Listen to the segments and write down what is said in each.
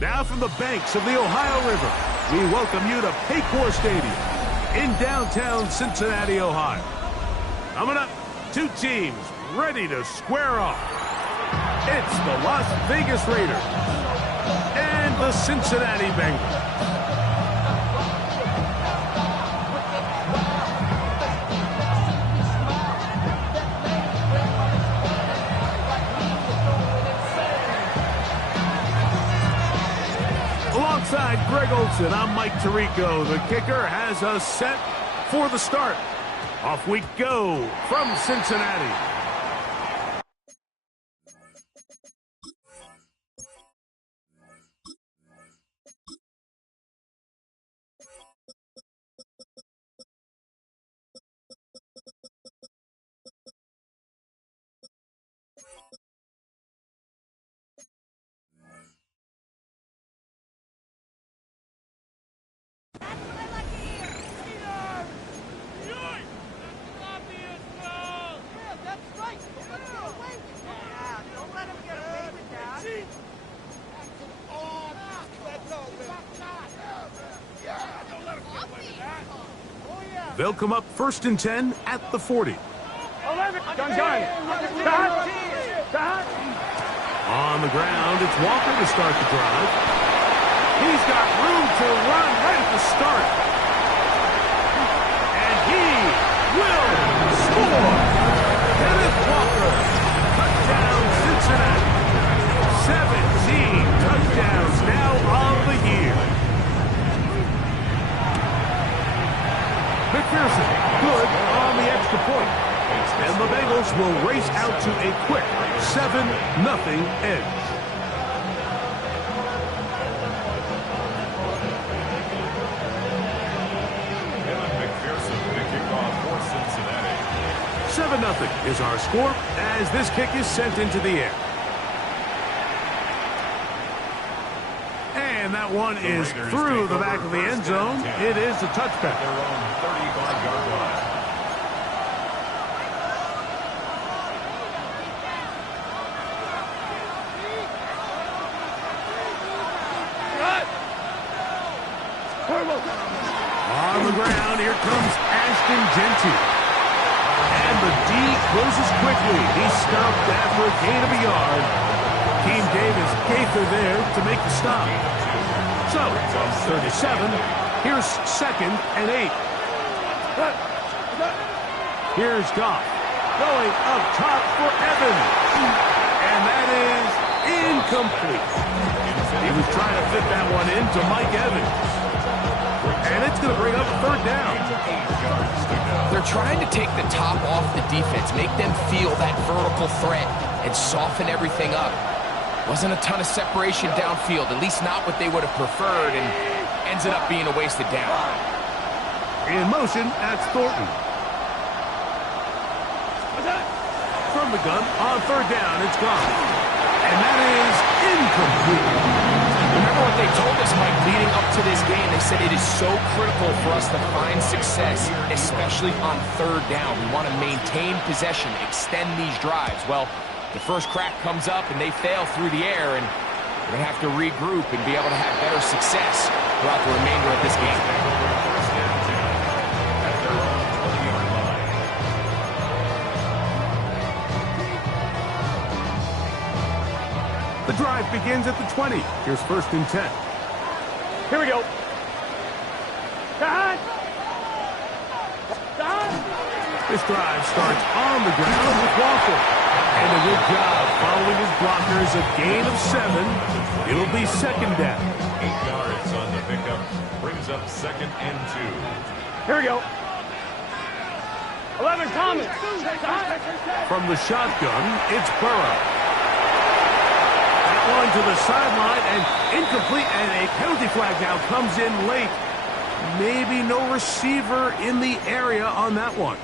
Now from the banks of the Ohio River, we welcome you to Paycor Stadium in downtown Cincinnati, Ohio. Coming up, two teams ready to square off. It's the Las Vegas Raiders and the Cincinnati Bengals. Alongside Greg Olson, I'm Mike Tirico. The kicker has us set for the start. Off we go from Cincinnati. They'll come up 1st and 10 at the 40. On the ground, it's Walker to start the drive. He's got room to run right at the start. And he will score. Kenneth Walker, touchdown Cincinnati. 17 touchdowns now on the year. McPherson, good on the extra point. And the Bengals will race out to a quick 7-0 edge. McPherson with a kickoff for Cincinnati. 7-0 is our score as this kick is sent into the air. And that one is through the back of the end zone. It is a touchback. Their own 35-yard line. On the ground, here comes Ashton Genty. And the D closes quickly. He's stopped after a gain of a yard. Team Davis Gaither there to make the stop. So, 37. Here's 2nd and 8. Here's Goff. Going up top for Evans. And that is incomplete. He was trying to fit that one into Mike Evans. And it's going to bring up 3rd down. They're trying to take the top off the defense, make them feel that vertical threat, and soften everything up. Wasn't a ton of separation downfield, at least not what they would have preferred, and ends it up being a wasted down. In motion, that's Thornton. From the gun, on 3rd down, it's gone. And that is incomplete. Remember what they told us, Mike, leading up to this game? They said it is so critical for us to find success, especially on 3rd down. We want to maintain possession, extend these drives. Well, the first crack comes up and they fail through the air, and we're going to have to regroup and be able to have better success throughout the remainder of this game. The drive begins at the 20. Here's 1st and 10. Here we go. This drive starts on the ground with Walker. And a good job following his blockers. A gain of 7. It'll be 2nd down. 8 yards on the pickup. Brings up 2nd and 2. Here we go. 11 Thomas. From the shotgun, it's Burrow. One to the sideline and incomplete, and a penalty flag now comes in late. Maybe no receiver in the area on that one.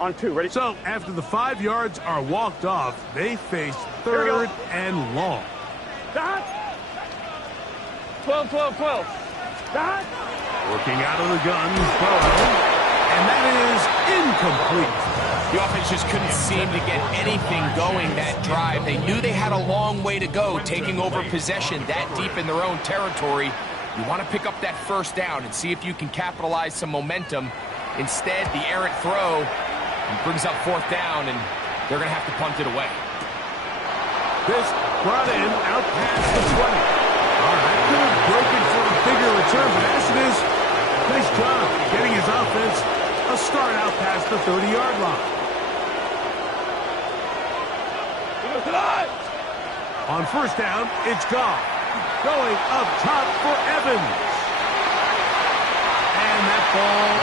On 2, ready? So after the 5 yards are walked off, they face 3rd and long. 12. Working out of the gun, Burrow, and that is incomplete. The offense just couldn't seem to get anything going that drive. They knew they had a long way to go, taking over possession that deep in their own territory. You want to pick up that first down and see if you can capitalize some momentum. Instead, the errant throw brings up fourth down, and they're going to have to punt it away. This brought in out past the 20. All right, could have broken for a bigger return, but as it is, nice job getting his offense a start out past the 30-yard line. On first down, it's Goff. Going up top for Evans. And that ball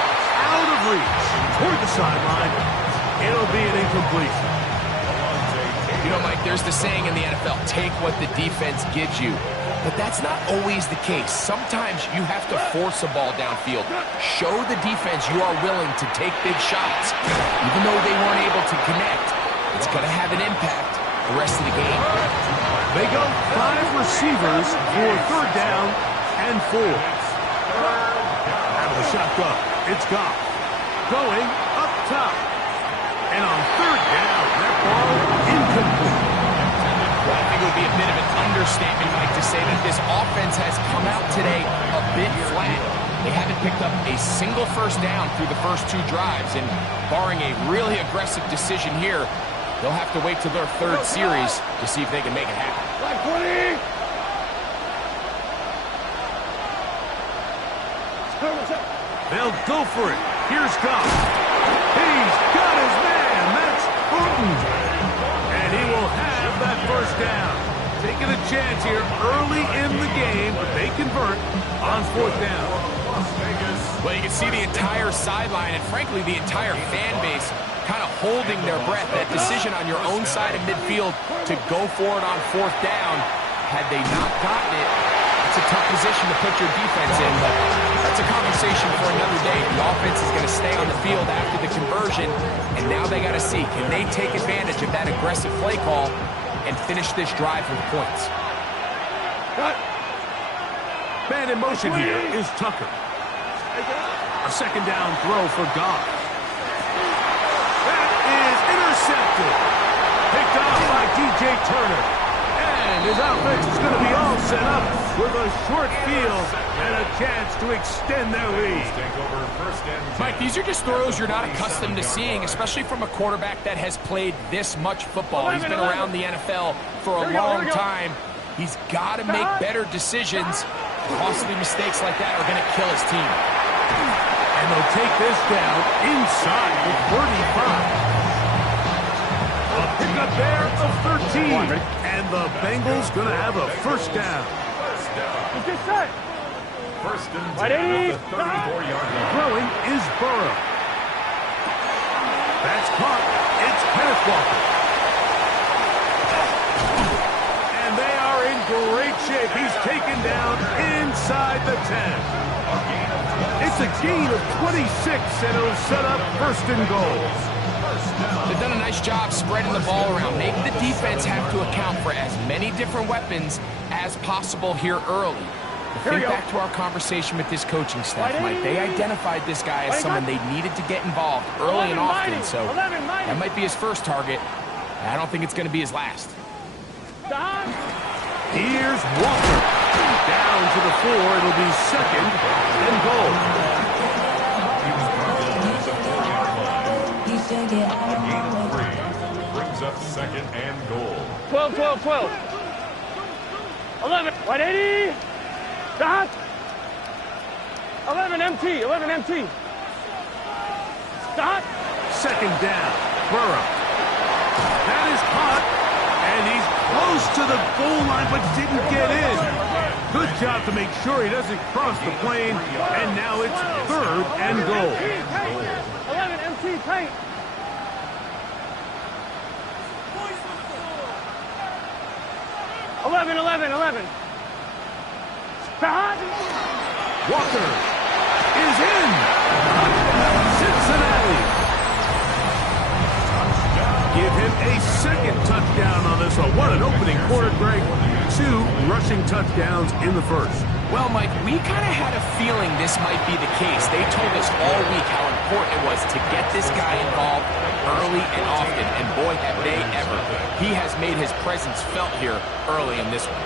out of reach toward the sideline. It'll be an incompletion. You know, Mike, there's the saying in the NFL, take what the defense gives you. But that's not always the case. Sometimes you have to force a ball downfield. Show the defense you are willing to take big shots. Even though they weren't able to connect, it's going to have an impact the rest of the game. They go 5 receivers for third down and 4. Out of the shotgun, it's Goff. Going up top. And on third down, that ball incomplete. Well, I think it would be a bit of an understatement, Mike, to say that this offense has come out today a bit flat. They haven't picked up a single first down through the first 2 drives, and barring a really aggressive decision here, they'll have to wait till their third series to see if they can make it happen. Like 20. They'll go for it. Here's Goff. He's got his man. That's Burton. And he will have that first down. Taking a chance here early in the game, but they convert on fourth down. Well, you can see the entire sideline and, frankly, the entire fan base kind of holding their breath. That decision on your own side of midfield to go for it on fourth down, had they not gotten it, it's a tough position to put your defense in, but that's a conversation for another day. The offense is going to stay on the field after the conversion, and now they got to see, can they take advantage of that aggressive play call and finish this drive with points? Man in motion here is Tucker. A second down throw for Goff. That is intercepted. Picked off by DJ Turner. And his offense is going to be all set up with a short field and a chance to extend their lead. Mike, these are just throws you're not accustomed to seeing, especially from a quarterback that has played this much football. He's been around the NFL for a long time. He's got to make better decisions. Costly mistakes like that are going to kill his team. And they'll take this down inside the 35. A pickup there of 13. And the Bengals going to have a first down. Get set. First and 10 Right, on the 34-yard line. Throwing is Burrow. That's caught. It's Kenneth Walker. And they are in great shape. He's taken down inside the 10. It's a gain of 26, and it'll set up first and goal. They've done a nice job spreading the ball around. Make the defense have to account for as many different weapons as possible here early. Think back to our conversation with this coaching staff, Mike. They identified this guy as someone they needed to get involved early and often, so that might be his first target. I don't think it's going to be his last. Here's Walker. Down to the 4. It'll be second and goal. A gain of 3 brings up second and goal. 12, 12, 12. 11. 180. Dot. 11 MT. 11 MT. Dot. Second down. Burrow. That is caught. And he's close to the goal line, but didn't get in. Good job to make sure he doesn't cross the plane. And now it's third and goal. 11 MT paint. Eleven. Stop. Walker is in. Cincinnati. Give him a second touchdown on this one. What an opening quarter, Greg. 2 rushing touchdowns in the first. Well, Mike, we kind of had a feeling this might be the case. They told us all week how important it was to get this guy involved early and often, and boy, have they ever. He has made his presence felt here early in this one.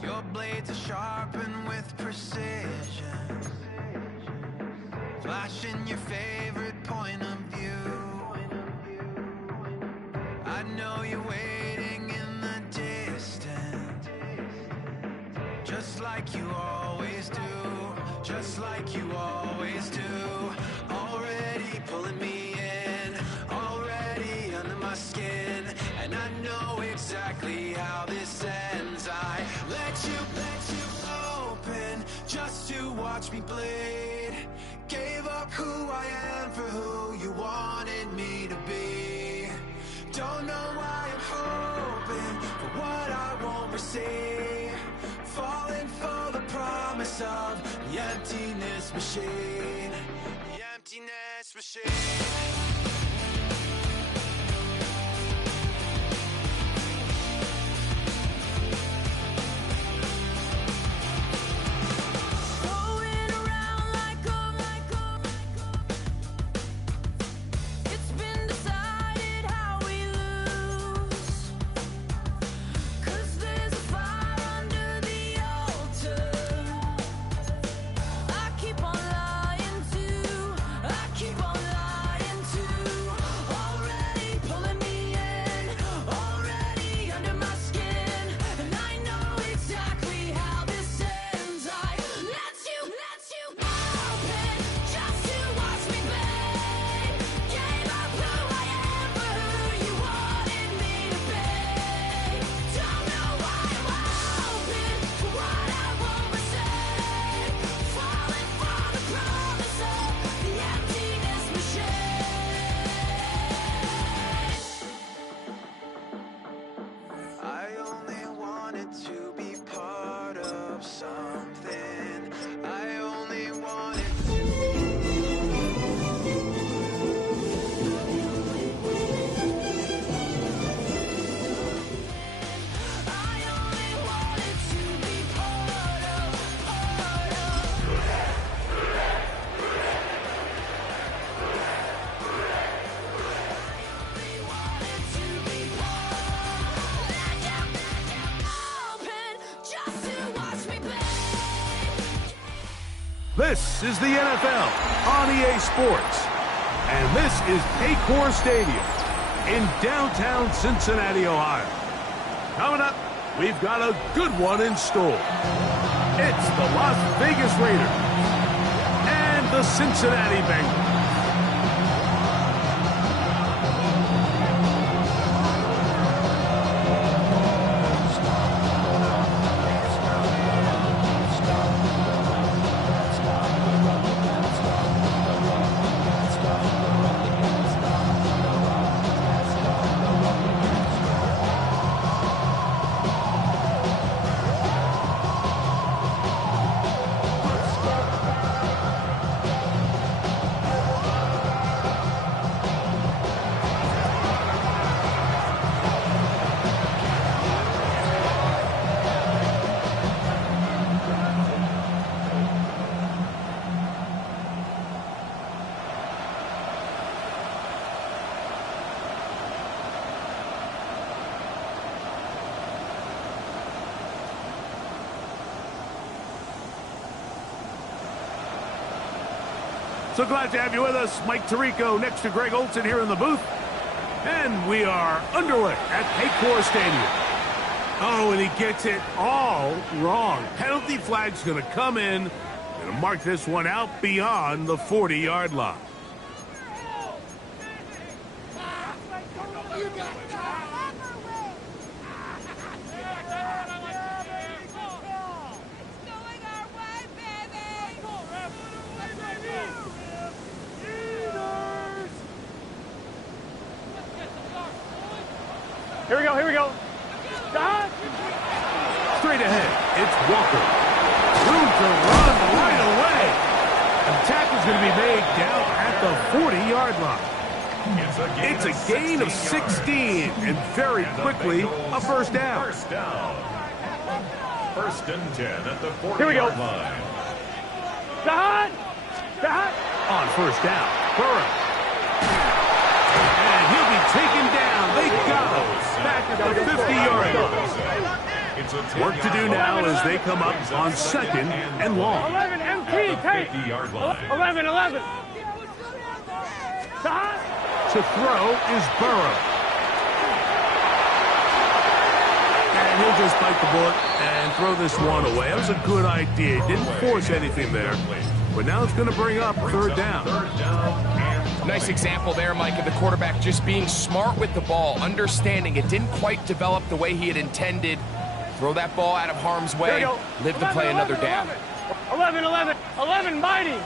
Your blades are sharpened with precision, flashing your favorite point of view. I know you're waiting in the distance, just like you always do, just like you always do. Already pulling me in, already under my skin, and I know exactly how this ends. I let you open just to watch me bleed. Gave up who I am for who you wanted me to be. Don't know why I'm hoping for what I won't receive. Falling for the promise of the emptiness machine. The emptiness machine. This is the NFL on EA Sports, and this is Paycor Stadium in downtown Cincinnati, Ohio. Coming up, we've got a good one in store. It's the Las Vegas Raiders and the Cincinnati Bengals. So glad to have you with us. Mike Tirico next to Greg Olson here in the booth. And we are underway at Paycor Stadium. Oh, and he gets it all wrong. Penalty flag's going to come in. Going to mark this one out beyond the 40-yard line. Here we go. Straight ahead, it's Walker. Room to run right away. And the tackle's going to be made down at the 40-yard line. It's a gain of 16, and very quickly, a first down. First and 10 at the 40-yard line. Dot! On first down, Burrow. And he'll be taken down. They got him. Back at the 50-yard line. Work to do now as they come up on second and long. 11 MT, take! 50-yard line. 11. Dot! To throw is Burrow. And he'll just bite the bullet and throw this one away. That was a good idea. Didn't force anything there. But now it's going to bring up third down. Nice example there, Mike, of the quarterback just being smart with the ball, understanding it didn't quite develop the way he had intended. Throw that ball out of harm's way, live to play another down. 11 mighty.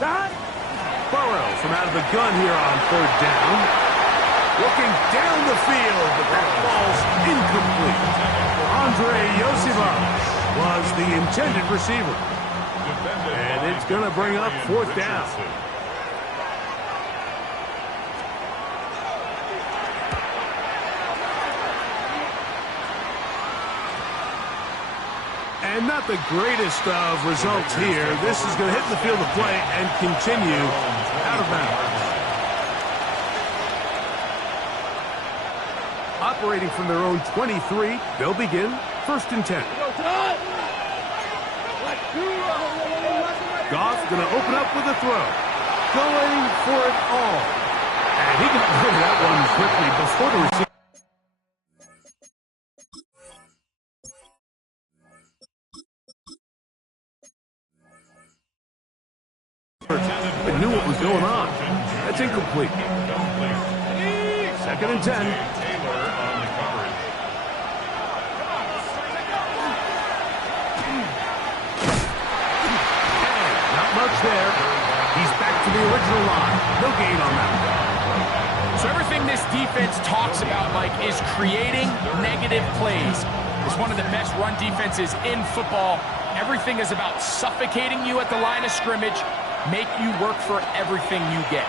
Dot! Burrow from out of the gun here on third down. Looking down the field, but that ball's incomplete. Andre Yosivas was the intended receiver. And it's going to bring up fourth down. And not the greatest of results here. This is going to hit the field of play and continue out of bounds. Operating from their own 23, they'll begin first and 10. Goff going to open up with a throw. Going for it all. And he got rid of that one quickly before the receiver. They knew what was going on. That's incomplete. Second and 10. Not much there. He's back to the original line. No gain on that. So everything this defense talks about, Mike, is creating negative plays. It's one of the best run defenses in football. Everything is about suffocating you at the line of scrimmage, make you work for everything you get.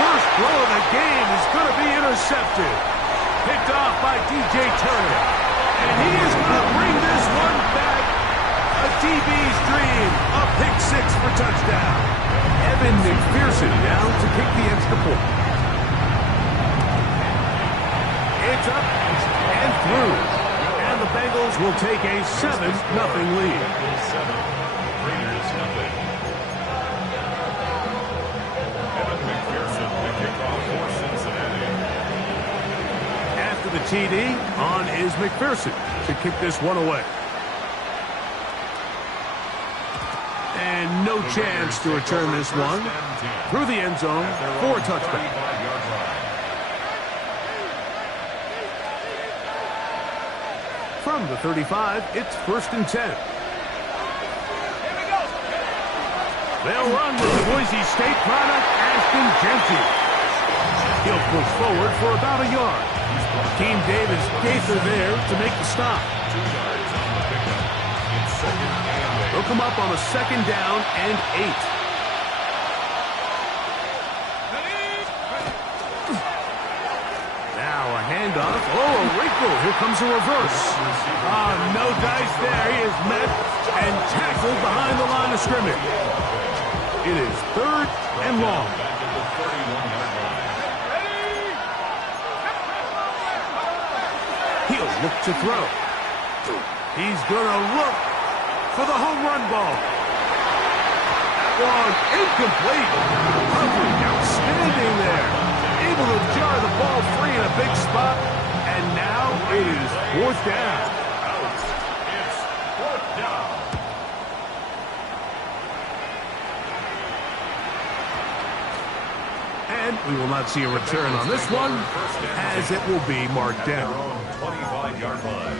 First throw of the game is going to be intercepted. Picked off by DJ Turner. And he is going to bring this one back. A DB's dream. A pick six for touchdown. Evan McPherson now to kick the extra point. It's up and through. And the Bengals will take a 7-0 lead. After the TD, on is McPherson to kick this one away. And no chance to return this one through the end zone for a touchback. From the 35, it's first and 10. They'll run with the Boise State product, Ashton Genty. He'll push forward for about a yard. Team Davis Gaither there to make the stop. They'll come up on a second down and 8. Now a handoff. Oh, a wrinkle. Here comes a reverse. No dice there. He is met and tackled behind the line of scrimmage. It is third and long. He'll look to throw. He's going to look for the home run ball. That one incomplete. Coverage outstanding there. Able to jar the ball free in a big spot. And now it is fourth down. It's fourth down. And we will not see a return on this one, as it will be marked down. 25-yard line.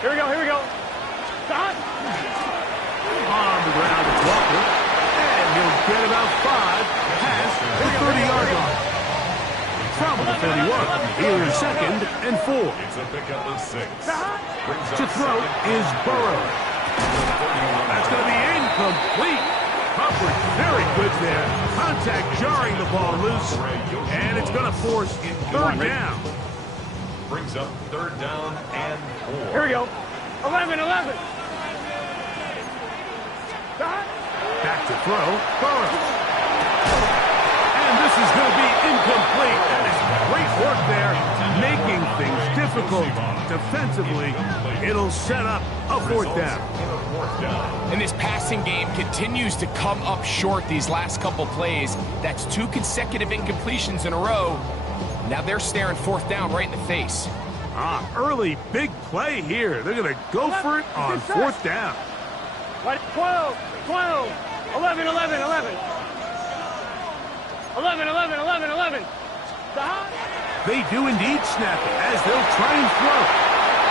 Here we go. Stop. On the ground, it's Walker. And he'll get about 5 past the 30-yard line. Here's 2nd and 4. It's a pickup of 6. To throw is Burrow. That's going to be incomplete. Coverage very good there. Contact jarring the ball loose. And it's going to force 3rd down. Brings up 3rd down and 4. Here we go. 11, 11. Back to throw, Burrow. And this is going to be incomplete. That is great work there, making things difficult defensively. It'll set up a 4th down. And this passing game continues to come up short these last couple plays. That's 2 consecutive incompletions in a row. Now they're staring 4th down right in the face. Early big play here. They're going to go for it on 4th down. 12, 12, 11, 11, 11. 11, 11, 11, 11. They do indeed snap it as they'll try and throw.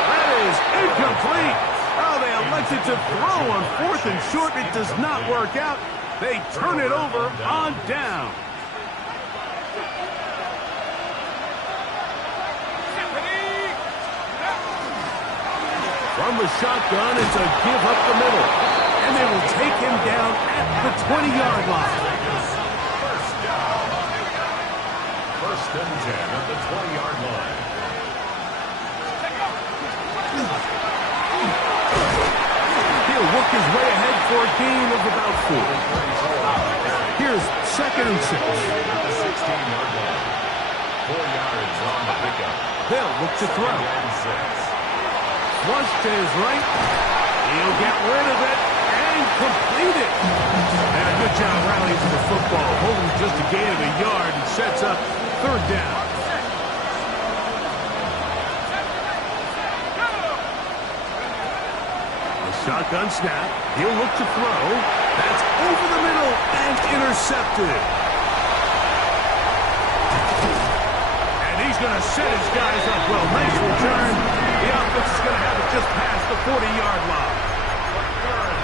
That is incomplete. Oh, they elected to throw on 4th and short. It does not work out. They turn it over on down. From the shotgun, it's a give up the middle. And they will take him down at the 20-yard line. First and 10 at the 20-yard line. He'll work his way ahead for a gain of about 4. Here's 2nd and 6. At the 16-yard line. 4 yards on the pickup. They'll look to throw. And 6. Flush to his right. He'll get rid of it and complete it. And a good job rallying to the football. Holding just a gain of a yard and sets up 3rd down. A shotgun snap. He'll look to throw. That's over the middle and intercepted. And he's going to set his guys up well. Nice return. The offense is going to have it just past the 40-yard line.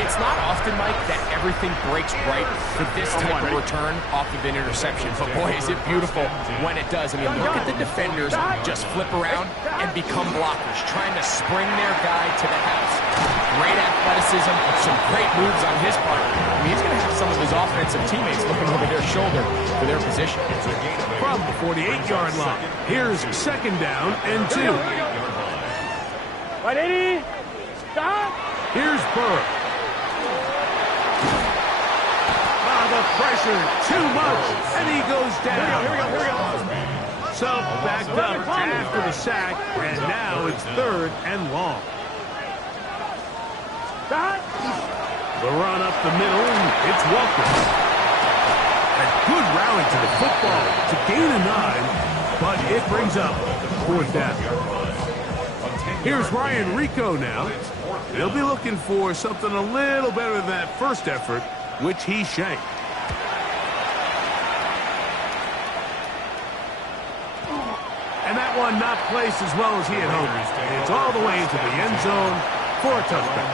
It's not often, Mike, that everything breaks right for this type of return off of an interception. But, boy, is it beautiful when it does. I mean, look at the defenders just flip around and become blockers, trying to spring their guy to the house. Great athleticism, some great moves on his part. I mean, he's going to have some of his offensive teammates looking over their shoulder for their position. From the 48-yard line, here's 2nd down and 2. Right, 80. Stop. Here's Burrow. The pressure, too much, and he goes down. Here we go. So backed up after the sack, and now it's 3rd and long. The run up the middle, it's Walker. A good rally to the football to gain a 9, but it brings up 4th down. Here's Ryan Rico now. He'll be looking for something a little better than that first effort, which he shanked. And that one not placed as well as he had hoped. It's all the way into the end zone for a touchdown.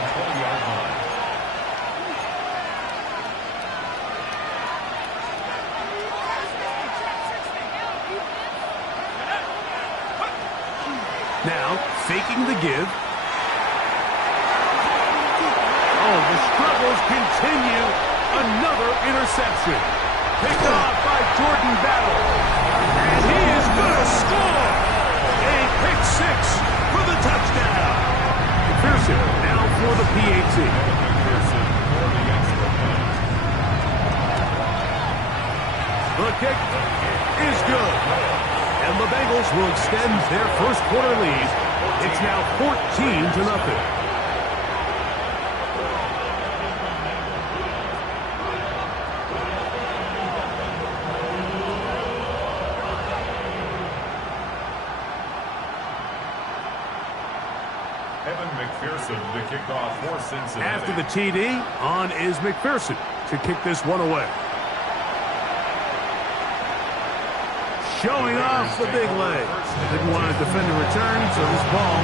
Now, faking the give. Oh, the struggles continue. Another interception. Picked off by Jordan Battle. And he is going to score. A pick 6 for the touchdown. McPherson now for the PAT. The kick is good. And the Bengals will extend their first quarter lead. It's now 14-0. McPherson to kick off for Cincinnati. After the TD, on is McPherson to kick this one away. Showing off the big leg. Didn't want to defend a return, so this ball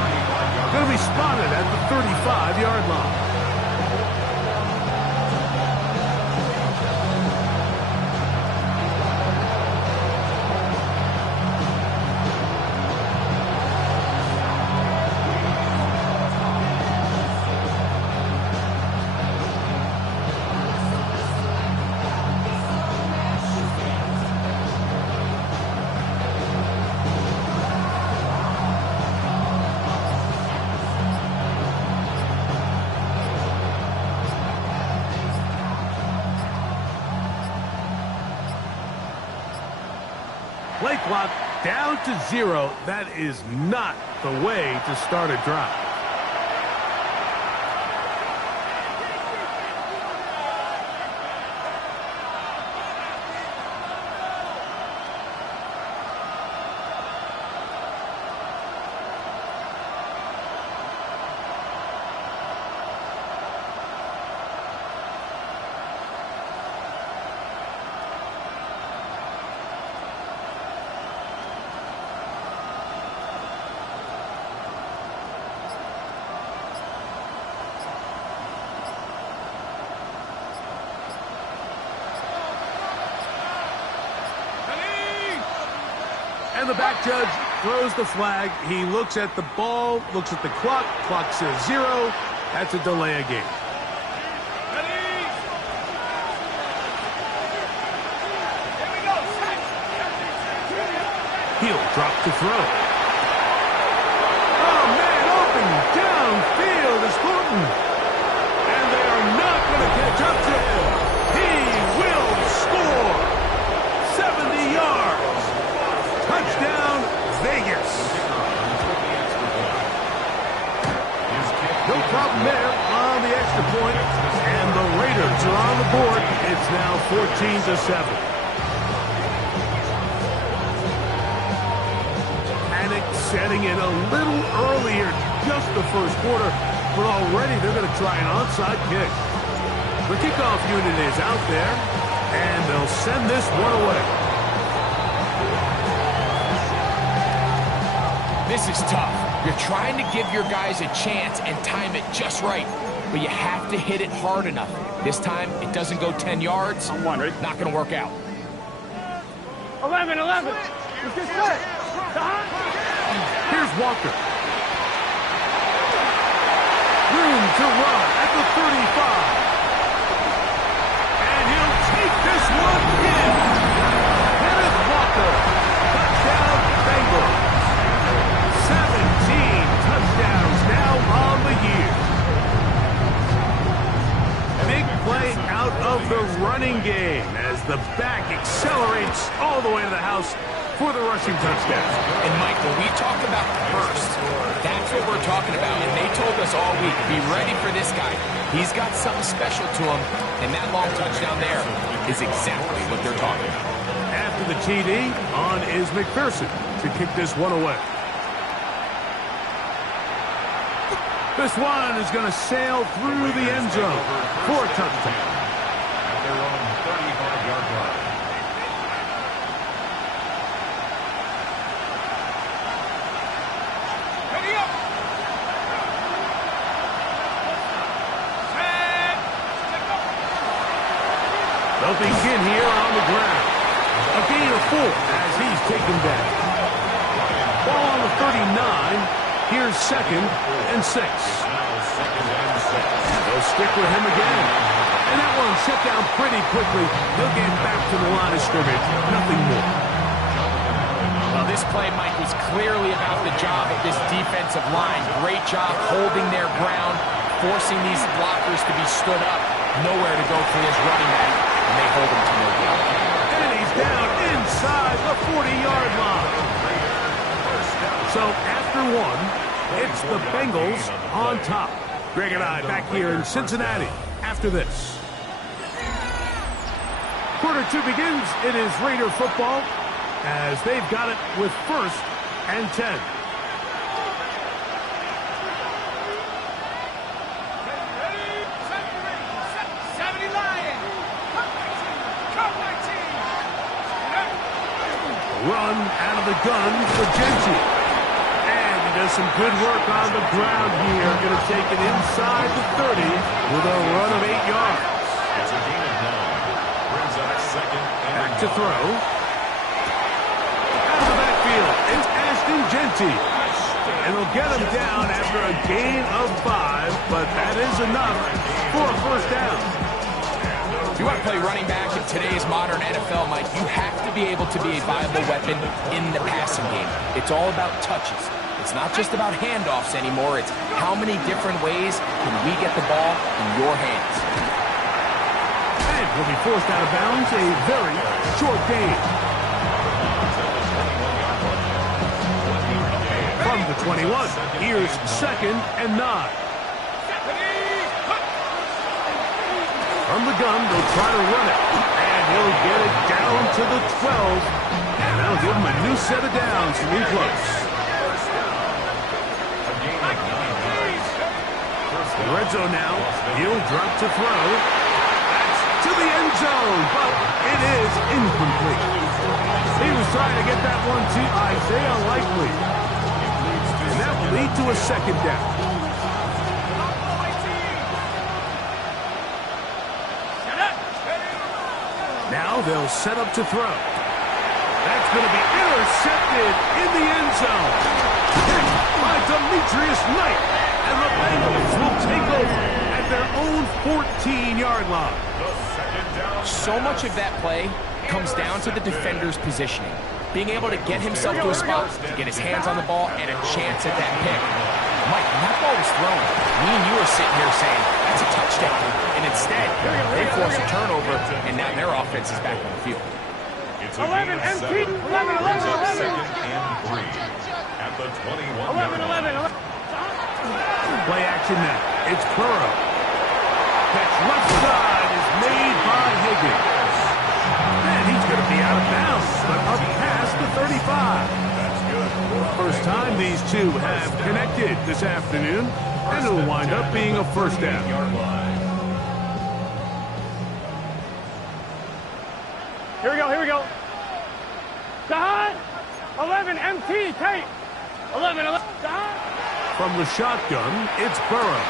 going to be spotted at the 35-yard line. Play clock down to 0. That is not the way to start a drive. And the back judge throws the flag. He looks at the ball, looks at the clock. Clock says 0. That's a delay of game. He'll drop to throw. Oh, man, open downfield is Thornton. And they are not going to catch up to him. He will score. 70 yards. Touchdown, Vegas. No problem there on the extra point, and the Raiders are on the board. It's now 14-7. Panic setting in a little earlier, just the first quarter, but already they're going to try an onside kick. The kickoff unit is out there, and they'll send this one away. This is tough. You're trying to give your guys a chance and time it just right, but you have to hit it hard enough. This time, it doesn't go 10 yards. I'm wondering. Not going to work out. 11. Let's get set. Here's Walker. Room to run at the 35. And he'll take this one in. Kenneth Walker. Touchdown, Bengals. 17 touchdowns now on the year. Big play out of the running game as the back accelerates all the way to the house for the rushing touchdown. And Mike, when we talk about burst, that's what we're talking about. And they told us all week, be ready for this guy. He's got something special to him, and that long touchdown there is exactly what they're talking about. After the TD, on is McPherson to kick this one away. This one is going to sail through the end zone for a touchdown. At their own 35-yard line. Ready up. They'll begin here on the ground. A gain of 4 as he's taken down. Ball on the 39. Here's 2nd and 6. They'll stick with him again. And that one shut down pretty quickly. He'll get back to the line of scrimmage. Nothing more. Well, this play, Mike, was clearly about the job of this defensive line. Great job holding their ground, forcing these blockers to be stood up. Nowhere to go for this running back, and they hold him to no gain. And he's down inside the 40-yard line. So after one, it's the Bengals on top. Greg and I back here in Cincinnati after this. Quarter 2 begins. It is Raider football as they've got it with 1st and 10. Run out of the gun for Genty. And he does some good work on the ground here. Going to take it inside the 30 with a run of 8 yards. It's a gain of 9. Brings up 2nd and Back to throw. Out of the backfield, it's Ashton Genty. And they'll get him down after a gain of 5, but that is enough for a 1st down. If you want to play running back in today's modern NFL, Mike, you have to be able to be a viable weapon in the passing game. It's all about touches. It's not just about handoffs anymore. It's how many different ways can we get the ball in your hands. And will be forced out of bounds, a very short gain. 21. Here's 2nd and 9. From the gun, they'll try to run it. And he'll get it down to the 12. And that'll give him a new set of downs from in close. The red zone now. He'll drop to throw. That's to the end zone, but it is incomplete. He was trying to get that one to Isaiah Likely. And that will lead to a 2nd down. Now they'll set up to throw. That's going to be intercepted in the end zone. Picked by Demetrius Knight. And the Bengals will take over at their own 14-yard line. So much of that play comes down to the defender's positioning. Being able to get himself to a spot, to get his hands on the ball, and a chance at that pick. Mike, when that ball was thrown, me and you are sitting here saying, that's a touchdown. And instead, they force a turnover, and now their offense is back on the field. It's 11 empty. 11. Second and 3 at the 21-yard line. Play action now. It's Burrow. Catch left side is made by Higgins. And he's going to be out of bounds, but up past the 35. That's good. First time these two have connected this afternoon, and it'll wind up being a first down. Here we go. Dot. 11 MT tape. 11. Dot. From the shotgun, it's Burrow.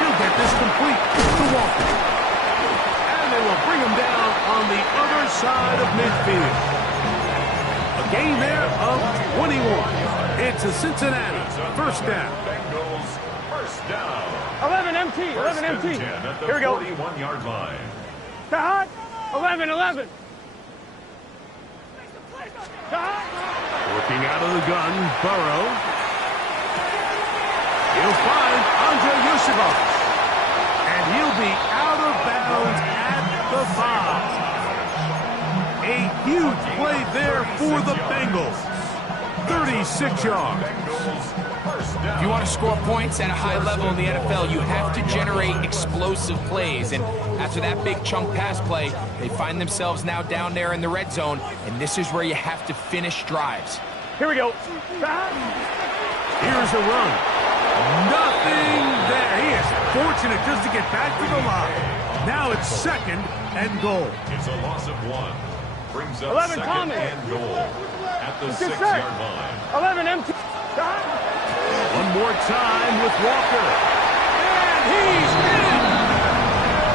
He'll get this complete to Walker. And they will bring him down on the other side of midfield. A gain there of 21. It's a Cincinnati first down. Bengals first down. 11 MT. 11 MT. Here we go. 41-yard line. Dot. 11. Dot. Working out of the gun, Burrow. He'll find Andre Yusufov. And he'll be out of bounds at the 5. A huge play there for the Bengals. 36 yards. If you want to score points at a high level in the NFL, you have to generate explosive plays. And after that big chunk pass play, they find themselves now down there in the red zone. And this is where you have to finish drives. Here we go. Here's a run. Nothing there. He is fortunate just to get back to the line. Now it's 2nd and goal. It's a loss of 1. Brings up 11 2nd Thomas. and goal at the 6-yard line. 11 MT. One more time with Walker. And he's in.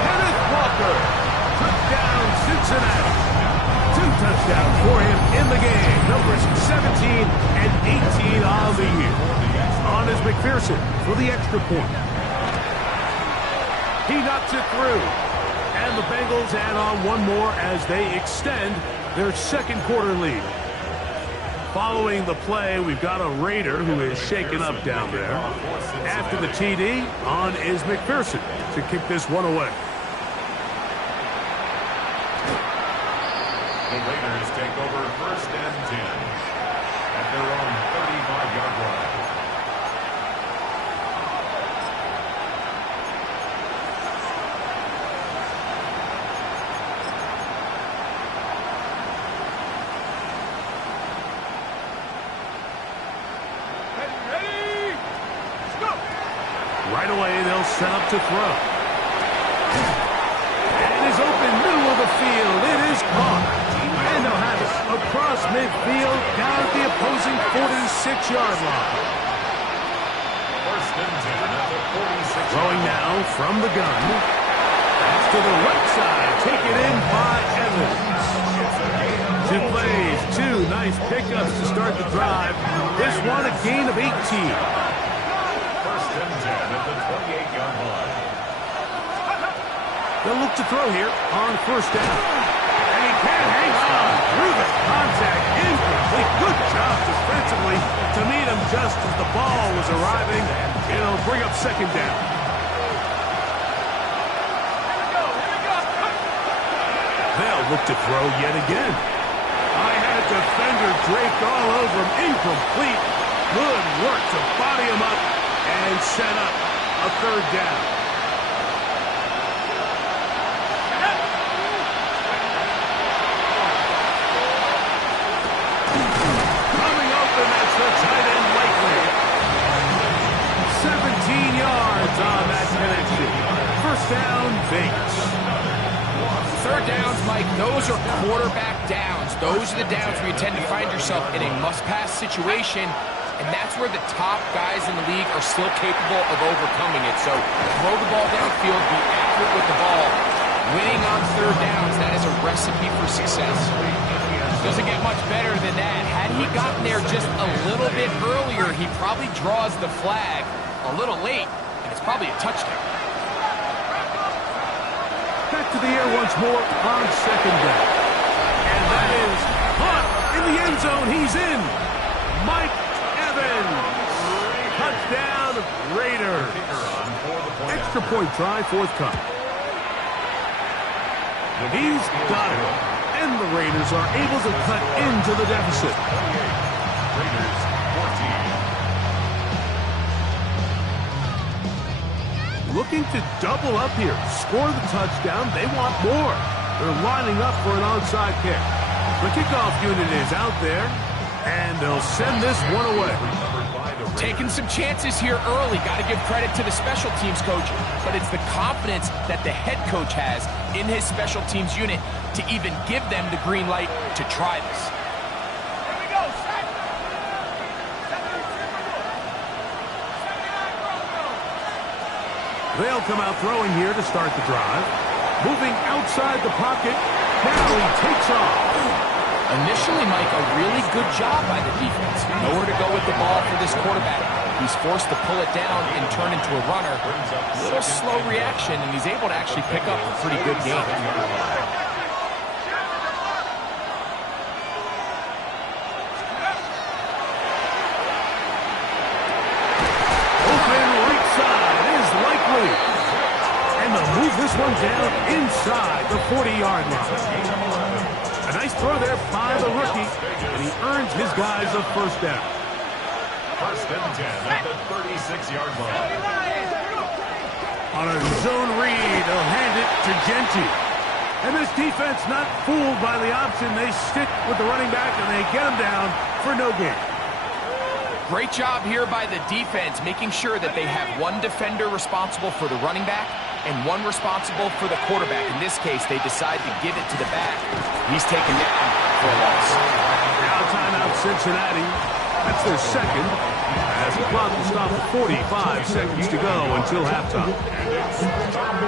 Kenneth Walker took down Cincinnati. 2 touchdowns for him in the game. Numbers 17 and 18 on the year. On is McPherson for the extra point. He knocks it through. And the Bengals add on one more as they extend their 2nd quarter lead. Following the play, we've got a Raider who is shaken up down there. After the TD, on is McPherson to kick this one away. The Raiders take over 1st and 10 at their own 35-yard line. Right away, they'll set up to throw. And it is open, middle of the field. It is caught. And they'll have it across midfield, down at the opposing 46-yard line. 1st and 10 at the 46. Throwing now from the gun. That's to the right side. Taken in by Evans. 2 plays, 2 nice pickups to start the drive. This one a gain of 18. 1st and 10 at the 28-yard line. They'll look to throw here on 1st down. And he can hang on through the contact. Incomplete. Good job defensively to meet him just as the ball was arriving. It'll bring up 2nd down. They'll look to throw yet again. I had a defender draped all over him. Incomplete. Good work to body him up and set up a third down. Coming open, that's the tight end Likely. 17 yards on that connection. First down, Vegas. Third downs, Mike, those are quarterback downs. Those are the downs where you tend to find yourself in a must-pass situation, and that's where the top guys in the league are still capable of overcoming it. So throw the ball downfield, be accurate with the ball. Winning on third downs, that is a recipe for success. Doesn't get much better than that. Had he gotten there just a little bit earlier, he probably draws the flag a little late, and it's probably a touchdown. Back to the air once more on second down. And that is caught in the end zone. He's in. Mike Evans. Touchdown, Raiders. Extra point try, forthcoming. He's got it. And the Raiders are able to cut into the deficit. Raiders 14. Looking to double up here. Score the touchdown. They want more. They're lining up for an onside kick. The kickoff unit is out there, and they'll send this one away. Taking some chances here early. Got to give credit to the special teams coach, but it's the confidence that the head coach has in his special teams unit to even give them the green light to try this. They'll come out throwing here to start the drive. Moving outside the pocket. Now he takes off. Initially, Mike, a really good job by the defense. Nowhere to go with the ball for this quarterback. He's forced to pull it down and turn into a runner. A little slow reaction, and he's able to actually pick up a pretty good game. Open right side is Likely. And they'll move this one down inside the 40-yard line. A nice throw there by the rookie, and he earns his guys a first down. First and 10 at the 36-yard line. On a zone read, they'll hand it to Genty. And this defense not fooled by the option. They stick with the running back, and they get him down for no gain. Great job here by the defense, making sure that they have one defender responsible for the running back and one responsible for the quarterback. In this case, they decide to give it to the back. He's taken down for a loss. Now timeout Cincinnati. That's their second. As the clock will stop at 45 seconds to go until halftime.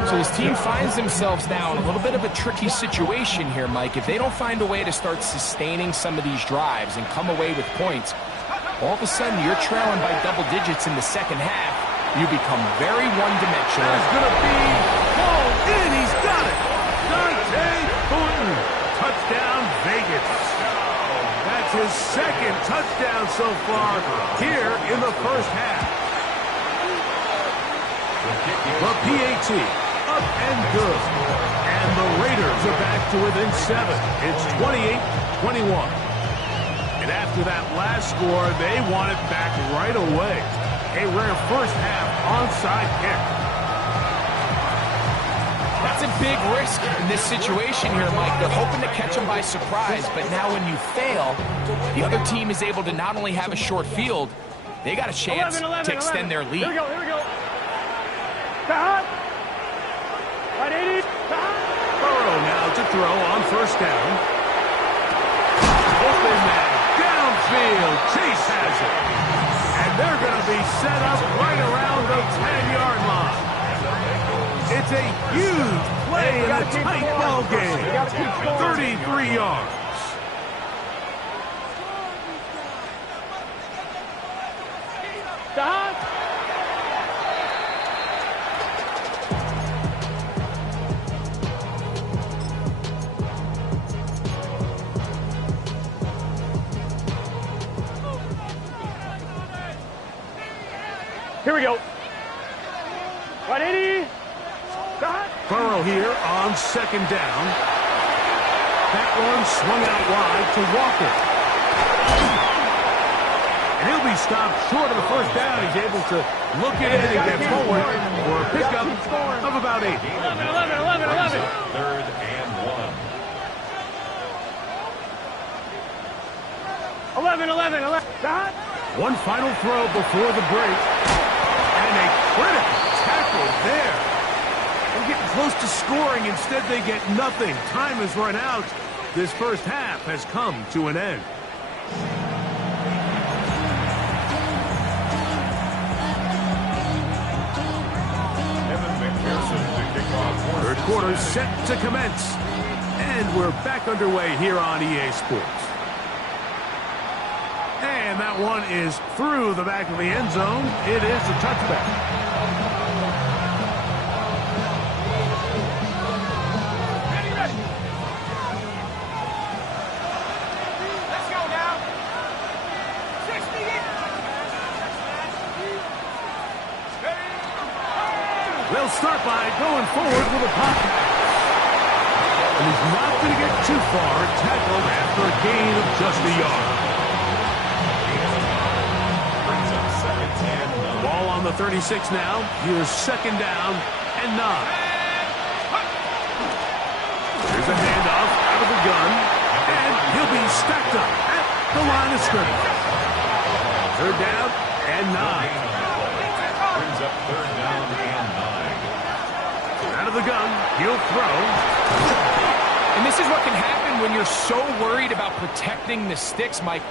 So this team finds themselves now in a little bit of a tricky situation here, Mike. If they don't find a way to start sustaining some of these drives and come away with points, all of a sudden you're trailing by double digits in the second half. You become very one-dimensional. That's going to be called in. He's got it. Dante Thornton. Touchdown, Vegas. That's his second touchdown so far here in the first half. The PAT up and good. And the Raiders are back to within 7. It's 28-21. And after that last score, they want it back right away. A rare first half onside kick. That's a big risk in this situation here, Mike. They're hoping to catch them by surprise, but now when you fail, the other team is able to not only have a short field, they got a chance to extend their lead. Here we go, here we go. Cut. 180. Burrow now to throw on first down. Open man. Downfield. Chase has it. And they're going to be set up right around the 10-yard line. It's a huge play in a tight ball game. 33 yards. Stop. Here we go. 180. Stop. Burrow here on second down. That one swung out wide to Walker. And he'll be stopped short of the first down. He's able to look it in and get forward for a pickup of about 8. 11, 11. Third and 1. 11. Dot. One final throw before the break. And a critical tackle there. They're getting close to scoring. Instead, they get nothing. Time has run out. This first half has come to an end. Third quarter set to commence. And we're back underway here on EA Sports. And that one is through the back of the end zone. It is a touchback. They'll start by going forward with a pop. And he's not going to get too far. Tackled after a gain of just a yard. Ball on the 36 now. Here's second down and 9. Here's a handoff out of the gun. And he'll be stacked up at the line of scrimmage. Third down and 9. Brings up third down and 9. Out of the gun, he'll throw. And this is what can happen when you're so worried about protecting the sticks, Mike.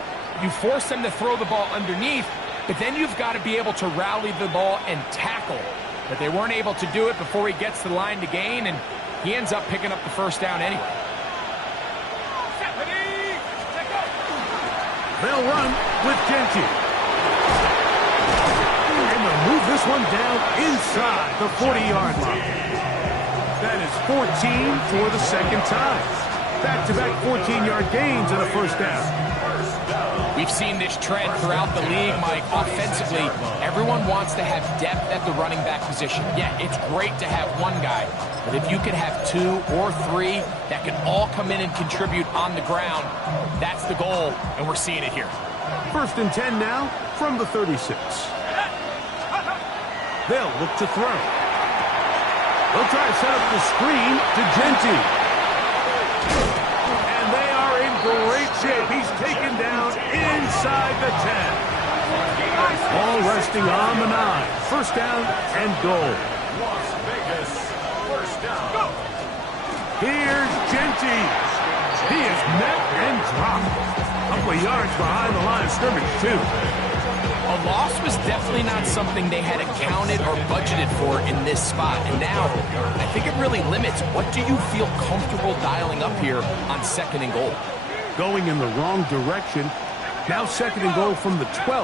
You force them to throw the ball underneath, but then you've got to be able to rally the ball and tackle. But they weren't able to do it before he gets to the line to gain, and he ends up picking up the first down anyway. They'll run with Genty. And they'll move this one down inside the 40-yard line. That is 14 for the second time. Back-to-back 14-yard gains and a first down. We've seen this trend throughout the league, Mike. Offensively, everyone wants to have depth at the running back position. Yeah, it's great to have one guy, but if you can have 2 or 3 that can all come in and contribute on the ground, that's the goal, and we're seeing it here. First and 10 now from the 36. They'll look to throw. They'll try to set up the screen to Genty. And they are in great shape. He's taken down inside the 10. Ball resting on the 9. First down and goal. Las Vegas, first down. Here's Genty. He is met and dropped. A couple of yards behind the line of scrimmage, too. A loss was definitely not something they had accounted or budgeted for in this spot. And now, I think it really limits what do you feel comfortable dialing up here on second and goal. Going in the wrong direction. Now second and goal from the 12.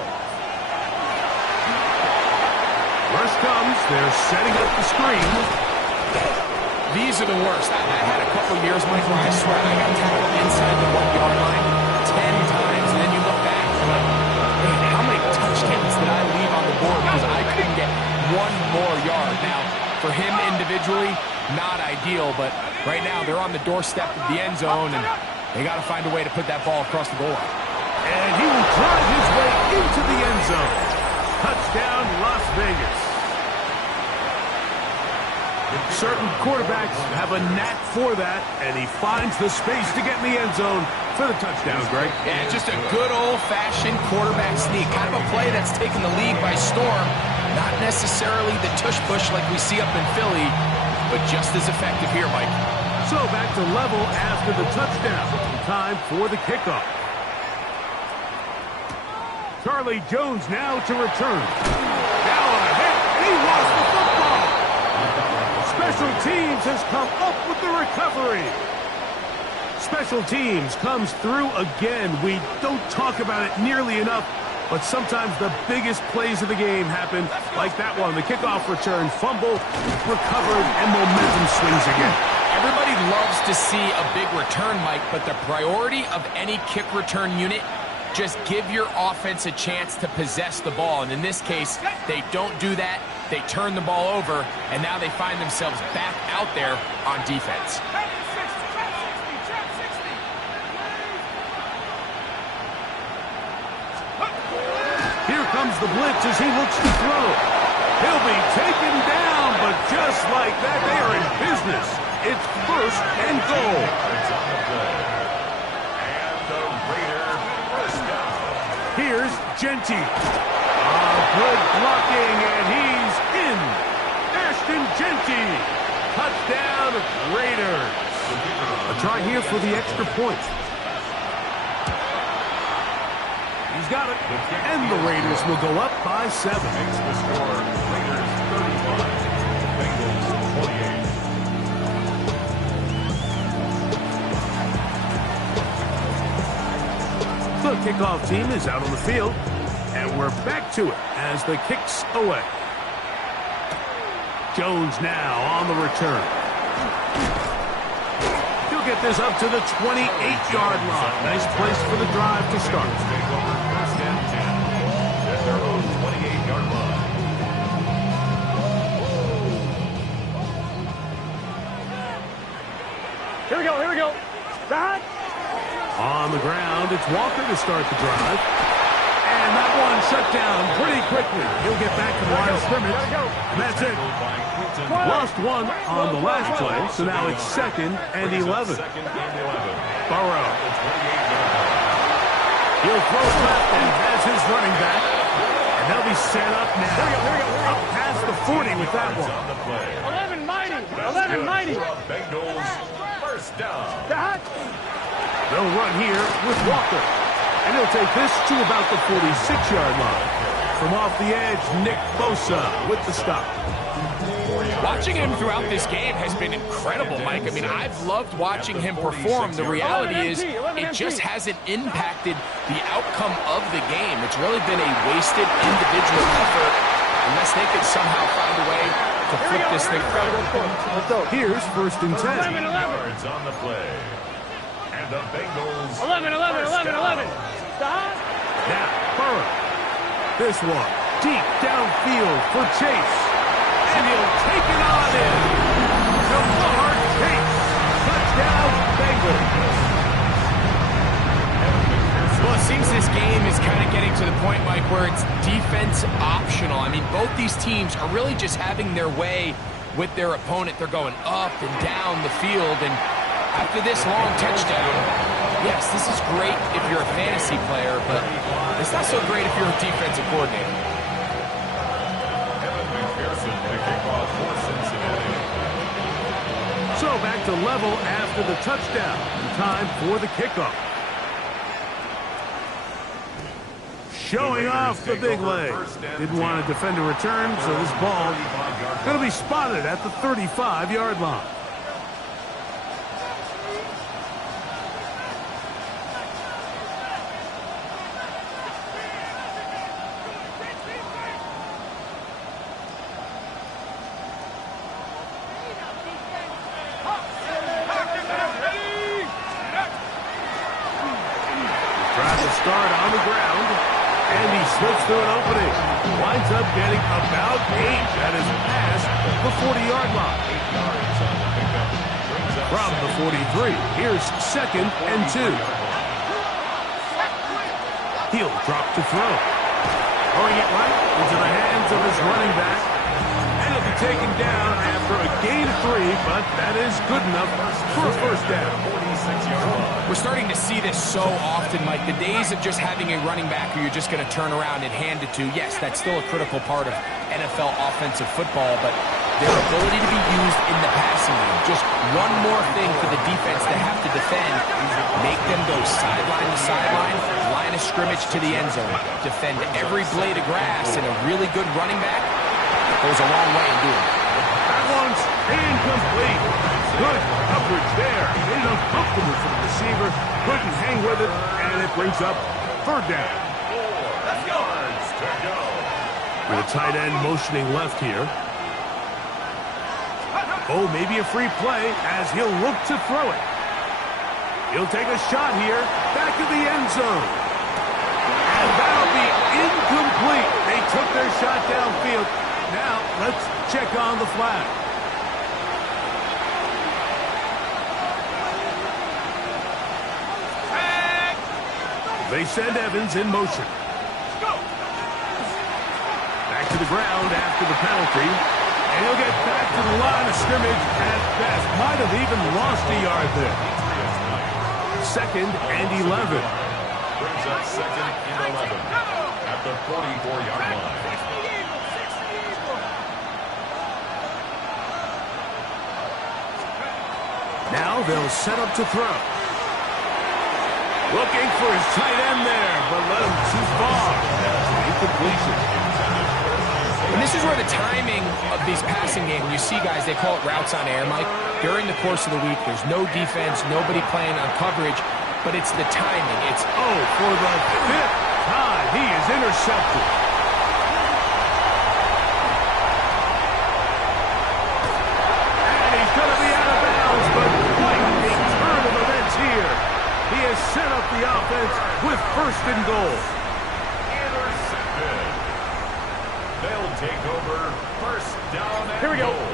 Rush comes. They're setting up the screen. These are the worst. I had a couple years, Michael, I swear, I got tackled inside the 1-yard line 10 times, and then you look back and like, man, how many touchdowns did I leave on the board because I couldn't get one more yard? Now, for him individually, not ideal, but right now they're on the doorstep of the end zone, and they got to find a way to put that ball across the goal line. And he will drive his way into the end zone. Touchdown, Las Vegas. Certain quarterbacks have a knack for that, and he finds the space to get in the end zone for the touchdown, Greg. Yeah, just a good old-fashioned quarterback sneak. Kind of a play that's taken the league by storm. Not necessarily the tush-push like we see up in Philly, but just as effective here, Mike. So back to level after the touchdown. Time for the kickoff. Charlie Jones now to return. Now on a hit, and he lost the football. Special teams has come up with the recovery. Special teams comes through again. We don't talk about it nearly enough, but sometimes the biggest plays of the game happen like that one. The kickoff return, fumble, recovered, and momentum swings again. Everybody loves to see a big return, Mike, but the priority of any kick return unit, just give your offense a chance to possess the ball. And in this case, they don't do that. They turn the ball over, and now they find themselves back out there on defense. comes the blitz as he looks to throw. He'll be taken down, but just like that, they are in business. It's 1st and goal. And the Raider first down. Here's Genty. Good blocking, and he's in. Ashton Genty. Touchdown, Raiders. A try here for the extra point. He's got it. And the Raiders will go up by 7. Makes the score Raiders 31, Bengals 28. The kickoff team is out on the field, and we're back to it as the kick's away. Jones now on the return. He'll get this up to the 28-yard line. Nice place for the drive to start. Take over 1st and 10 at their own 28-yard line. Here we go, here we go. Back. On the ground, it's Walker to start the drive. And that one shut down pretty quickly. He'll get back to the line of scrimmage. And that's it. Lost one on the last play, so now it's 2nd and 11. Burrow. He'll throw left and has his running back. And they'll be set up now. Up past the 40 with that one. 11 mighty. 11 mighty. Bengals first down. Back. They'll run here with Walker. And he'll take this to about the 46-yard line. From off the edge, Nick Bosa with the stop. Watching him throughout this game has been incredible, Mike. I mean, I've loved watching him perform. The reality is it just hasn't impacted the outcome of the game. It's really been a wasted individual effort unless they could somehow find a way to flip this thing around. Here's 1st and 10. 11. Yards on the play. And the Bengals 11. Now, Burrow. This one, deep downfield for Chase. And he'll take it on in. Jamar Chase. Touchdown, Bengals. Well, it seems this game is kind of getting to the point, Mike, where it's defense optional. I mean, both these teams are really just having their way with their opponent. They're going up and down the field, and after this long touchdown, yes, this is great if you're a fantasy player, but it's not so great if you're a defensive coordinator. So back to level after the touchdown. Time for the kickoff. Showing off the big leg. Didn't want to defend a return, so this ball going to be spotted at the 35-yard line. Start on the ground, and he slips through an opening. Winds up getting about 8. That is past the 40-yard line. From the 43, here's 2nd and 2. He'll drop to throw. Throwing it right into the hands of his running back. And he'll be taken down after a gain of 3, but that is good enough for a first down. We're starting to see this so often, Mike. The days of just having a running back who you're just going to turn around and hand it to, yes, that's still a critical part of NFL offensive football, but their ability to be used in the passing game, just one more thing for the defense to have to defend, make them go sideline to sideline, line of scrimmage to the end zone, defend every blade of grass, and a really good running back goes a long way in doing it. That one's incomplete. Good coverage there. Made it uncomfortable for the receiver. Couldn't hang with it, and it brings up 3rd down. 4 yards to go. With a tight end motioning left here. Oh, maybe a free play as he'll look to throw it. He'll take a shot here. Back of the end zone. And that'll be incomplete. They took their shot downfield. Now, let's check on the flag. They send Evans in motion. to the ground after the penalty. And he'll get back to the line of scrimmage at best. Might have even lost a yard there. 2nd and 11. Brings up 2nd and 11 at the 44-yard line. Now they'll set up to throw. Looking for his tight end there, but let him too far. Incompletion. And this is where the timing of these passing games, you see guys, they call it routes on air, Mike. During the course of the week, there's no defense, nobody playing on coverage, but it's the timing. It's, for the 5th time, he is intercepted. And he's going to be out of bounds, but quite a turn of events here. He has set up the offense with 1st and goal. Intercepted. They'll take over 1st down and Here we go. goal.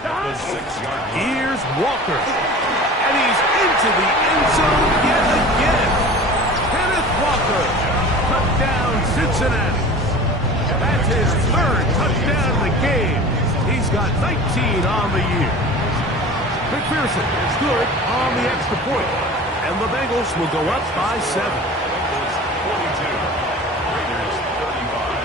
At the 6-yard line. Here's Walker. And he's into the end zone yet again. Kenneth Walker. Touchdown, Cincinnati. That's his 3rd touchdown in the game. He's got 19 on the year. McPherson is good on the extra point. And the Bengals will go up by 7. Bengals 42. Raiders 35.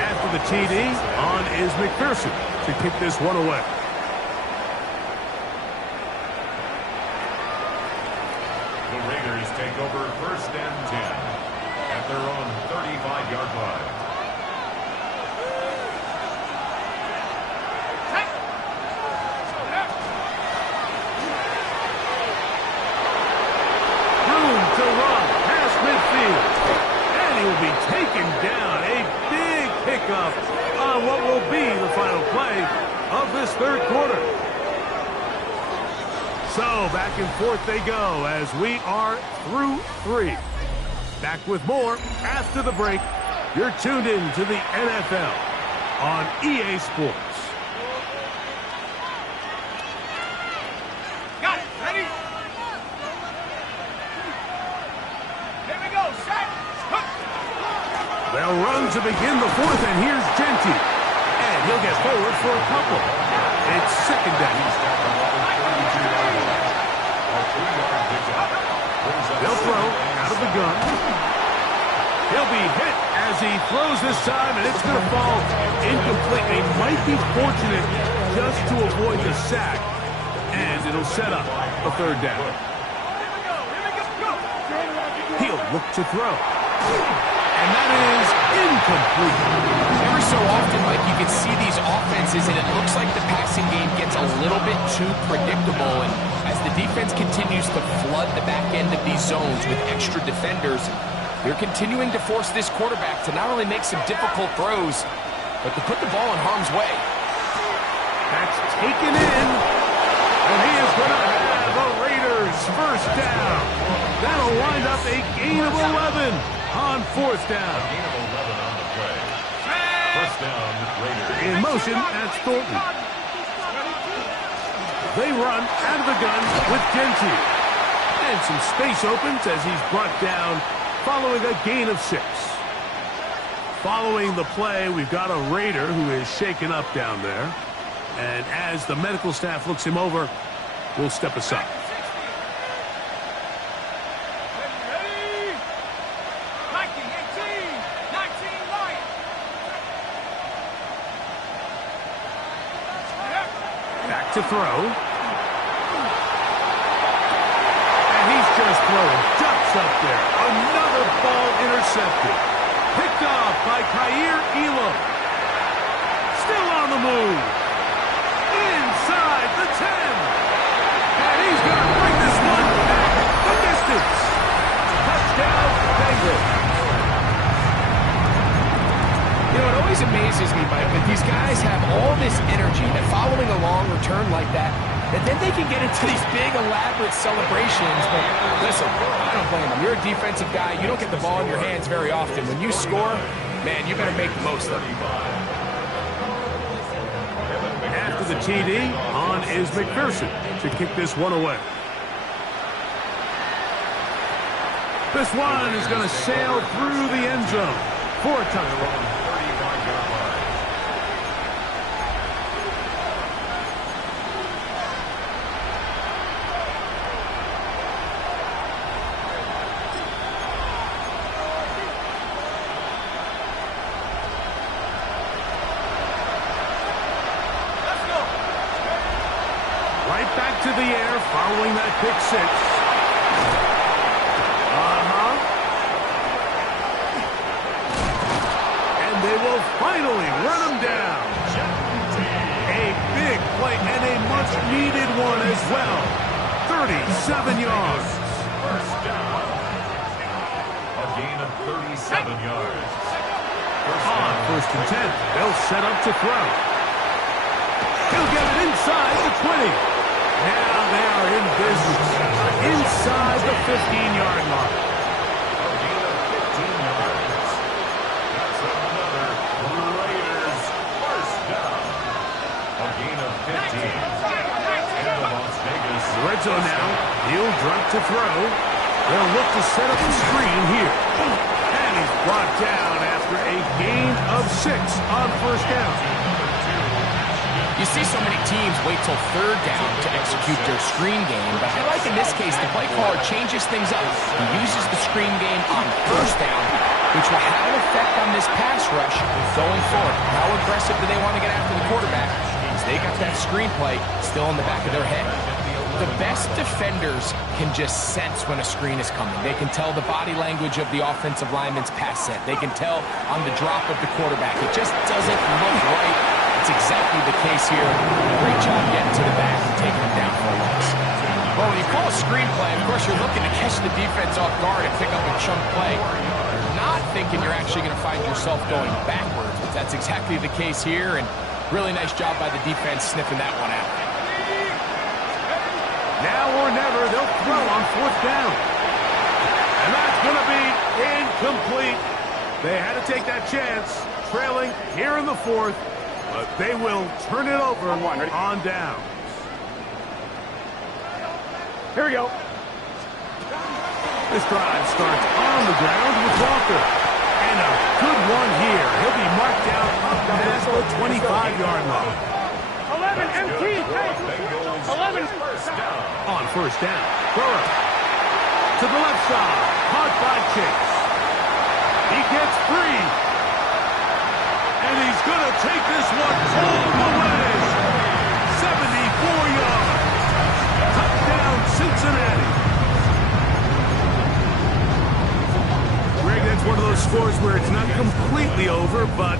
After the TD, on is McPherson to kick this one away. The Raiders take over 1st and 10 at their own 35-yard line. Room to run past midfield. And he will be taken down. A big pickup on what will be the final play of this 3rd quarter. So back and forth they go as we are through 3. Back with more after the break. You're tuned in to the NFL on EA Sports. Got it. Ready? Here we go. Set. They'll run to begin the 4th, and here's Genty. And he'll get forward for a couple. It's 2nd down. They'll throw out of the gun. He'll be hit as he throws this time, and it's going to fall incomplete. They might be fortunate just to avoid the sack, and it'll set up a 3rd down. He'll look to throw. And that is incomplete. every so often, Mike, you can see these offenses, and it looks like the passing game gets a little bit too predictable. And as the defense continues to flood the back end of these zones with extra defenders, they're continuing to force this quarterback to not only make some difficult throws, but to put the ball in harm's way. That's taken in. And he is going to have the Raiders first down. That'll wind up a gain of 11 on 4th down. Gain of 11 on the play. First down, Raiders. In motion, that's Thornton. They run out of the gun with Genty. And some space opens as he's brought down following a gain of 6. Following the play, we've got a Raider who is shaken up down there. And as the medical staff looks him over, we'll step aside. Ready? 19, 18, 19, Lions. Back to throw. And he's just throwing ducks up there. Another ball intercepted. Picked off by Kaiir Elam. Still on the move. Inside the 10. And he's going to bring this one back the distance. Touchdown, Bengals. You know, it always amazes me, Mike, that these guys have all this energy that following a long return like that then they can get into these big, elaborate celebrations. But listen, I don't blame them. You're a defensive guy. You don't get the ball in your hands very often. When you score, man, you better make the most of it. After the TD, on is McPherson to kick this one away. This one is going to sail through the end zone. for a touchdown. 35-yard line. Right back to the air following that pick six. And they will finally run him down. A big play and a much-needed one as well. 37 yards. First down. A gain of 37 yards. On first and 10, they'll set up to throw. He'll get it inside the 20. Now they are in business. Inside the 15-yard line. A gain of 15 yards. That's another Raiders first down. A gain of 15. And the Las Vegas. Red zone now. He'll drop to throw. They'll look to set up the screen here. And he's brought down after a gain of 6 on first down. You see so many teams wait till third down to execute their screen game, but I like in this case the play caller changes things up. He uses the screen game on first down, which will have an effect on this pass rush going forward. How aggressive do they want to get after the quarterback? Because they got that screen play still in the back of their head. The best defenders can just sense when a screen is coming. They can tell the body language of the offensive lineman's pass set. They can tell on the drop of the quarterback. It just doesn't look right. It's exactly the case here. Great job getting to the back and taking him down for a loss. Well, when you call a screen play, of course, you're looking to catch the defense off guard and pick up a chunk play. Not thinking you're actually going to find yourself going backwards, but that's exactly the case here, and really nice job by the defense sniffing that one out. Now or never, they'll throw on fourth down. And that's going to be incomplete. They had to take that chance, trailing here in the fourth, but they will turn it over on down. Here we go. This drive starts on the ground with Walker. And a good one here. He'll be marked down up past the 25-yard line. 11 empty. 11 first down. On first down, Burrow to the left side, caught by Chase. He gets free, and he's going to take this one all the way. 74 yards. Touchdown, Cincinnati. Greg, that's one of those scores where it's not completely over, but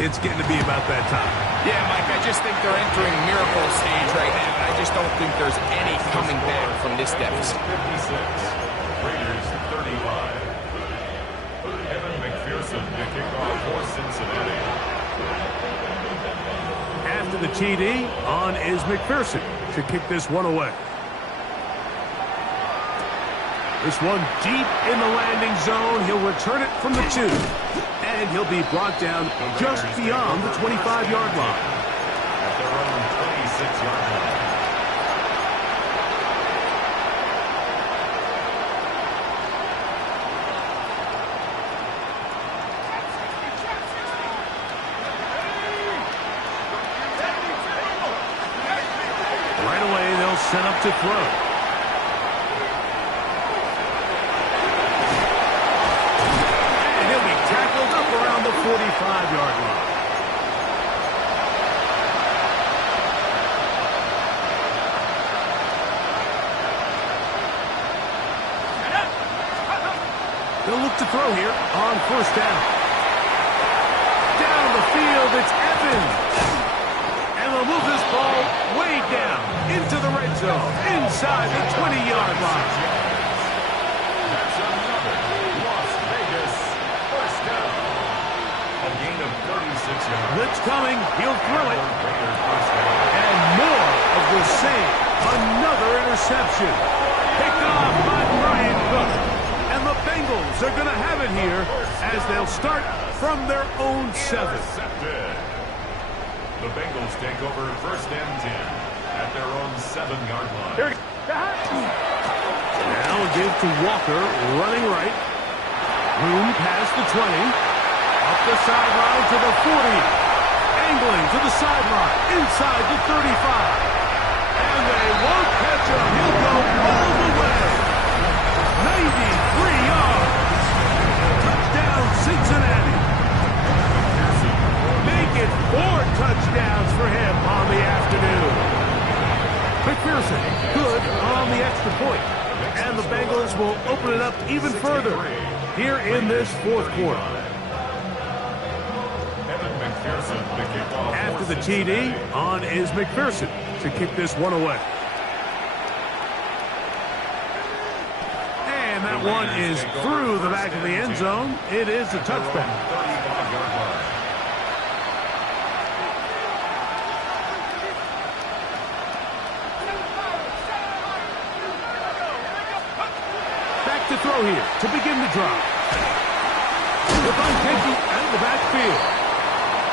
it's getting to be about that time. Yeah, Mike, I just think they're entering miracle stage right now, and I just don't think there's any coming back from this deficit. 56. Raiders 35. Evan McPherson to kick off for Cincinnati. After the TD, on is McPherson to kick this one away. This one deep in the landing zone. He'll return it from the 2. And he'll be brought down just beyond the 25-yard line. At their own 26-yard line. Right away, they'll set up to throw. Around the 45-yard line. They'll look to throw here on first down. Down the field, it's Evans. And they'll move this ball way down into the red zone, inside the 20-yard line. That's another Las Vegas first down. A gain of 36 yards. Blitz coming. He'll throw it. And more of the same. Another interception. Picked off by Brian Cook. And the Bengals are going to have it here as they'll start from their own 7. The Bengals take over first and 10 at their own 7-yard line. Now a give to Walker, running right. Room past the 20. Up the sideline to the 40. Angling to the sideline. Inside the 35. And they won't catch him. He'll go all the way. 93 yards. Touchdown, Cincinnati. Make it 4 touchdowns for him on the afternoon. McPherson, good on the extra point. And the Bengals will open it up even further here in this fourth quarter. After the TD, on is McPherson to kick this one away. And that one is through the back of the end zone. It is a touchback. To throw here to begin the drive. Taking out of the backfield.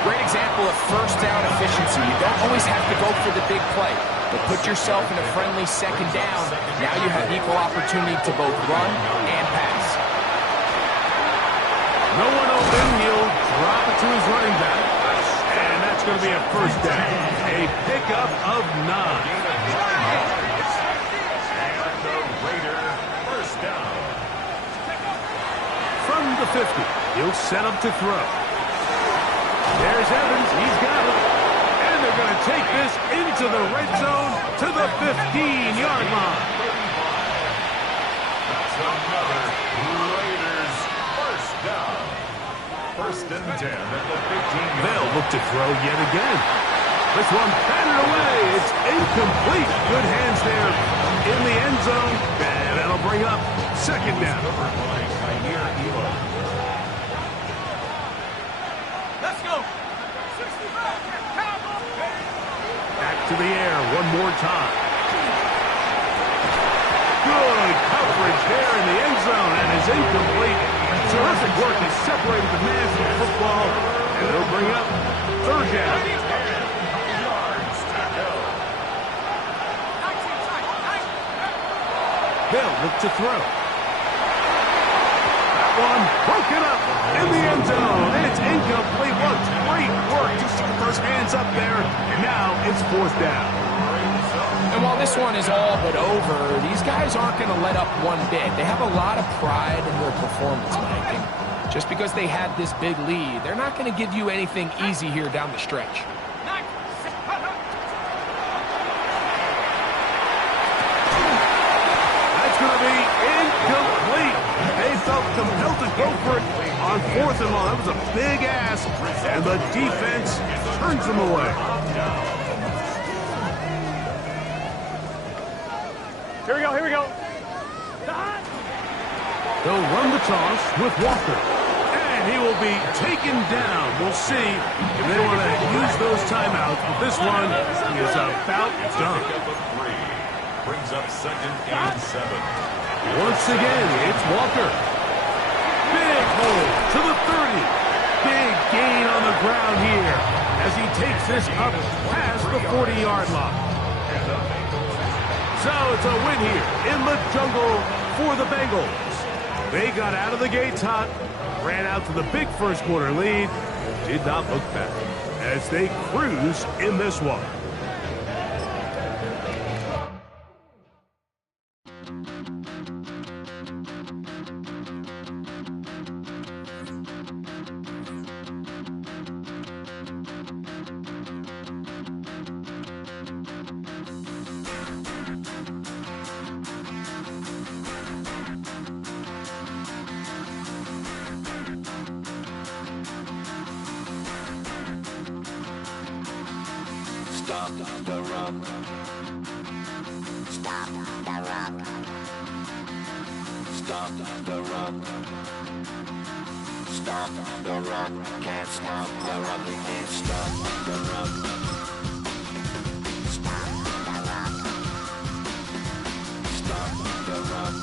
Great example of first down efficiency. You don't always have to go for the big play, but put yourself in a friendly second down. Now you have equal opportunity to both run and pass. No one open. He'll drop it to his running back. And that's going to be a first down. A pickup of 9. From the 50, he'll set up to throw. There's Evans, he's got it. And they're going to take this into the red zone to the 15-yard line. That's another Raiders first down. First and 10 at the 15. They'll look to throw yet again. This one batted away. It's incomplete. Good hands there in the end zone. And that'll bring up second down. Let's go. Back to the air one more time. Good coverage there in the end zone and is incomplete. Terrific work has separated the man from football. And it'll bring up third down. They'll look to throw. That one broken up in the end zone. It's incomplete. What great work. Just took those hands up there. And now it's fourth down. And while this one is all but over, these guys aren't going to let up one bit. They have a lot of pride in their performance, Mike. And just because they had this big lead, they're not going to give you anything easy here down the stretch. Felt compelled to go for it on 4th and long. That was a big ask, and the defense turns them away. Here we go, here we go. They'll run the toss with Walker, and he will be taken down. We'll see if they want to use those timeouts, but this one is about done. Brings up second and 7. Once again, it's Walker. Big hole to the 30. Big gain on the ground here as he takes this up past the 40-yard line. So it's a win here in the jungle for the Bengals. They got out of the gates hot, ran out to the big first quarter lead, did not look back as they cruise in this one. Stop the run. Stop the run. Stop the run. Stop the run. Can't stop the run. We can't stop the run. Stop the run. Stop the run.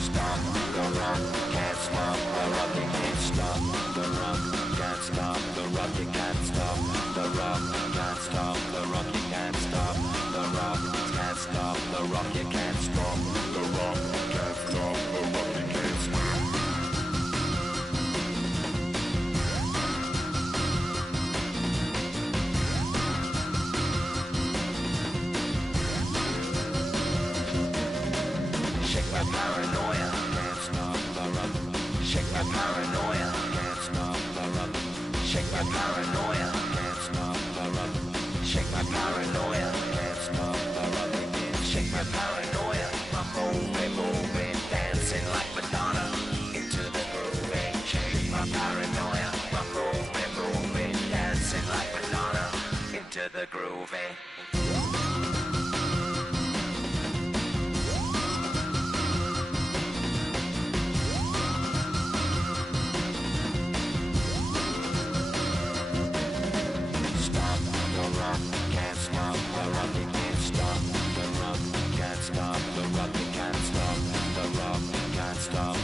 Stop the run. Can't stop the run. We can't stop the run. Can't stop the run. You can't stop the run. Can't stop the run. You can't stop the run. Can't stop the run. You can't stop the run. Can't stop the run. You can't stop. paranoia, can't stop the rock. Shake my paranoia, can't stop the rock. Shake my paranoia, can't stop the rock. Shake my paranoia, can't stop the rock. Shake my paranoia, I'm moving, dancing like Madonna into the groove. Shake my paranoia, I'm moving, dancing like Madonna into the groove. Stop the rock, can't stop the rock, you can't stop the rock, can't stop the rock, you can't stop the rock, you can't stop